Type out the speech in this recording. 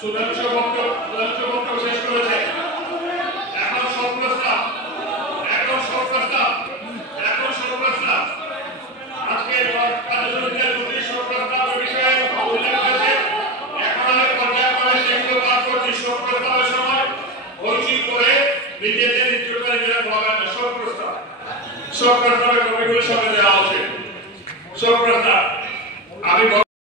সুধাংশ বক্তব্য শেষ করেছে। এখন সব প্রস্তাব আজকে কার্যসূচির দুটি সব প্রস্তাবের বিষয়ে উল্লেখ করেছে। এখন আমি পর্যায়ক্রমে সেগুলো পাঠ করছি। সব প্রস্তাবের সময় হইচই করে নিজেদের নিজেরা বলাবেন না। সব প্রস্তাবের কপিগুলো সঙ্গে দেওয়া উচিত। সব প্রস্তাব আমি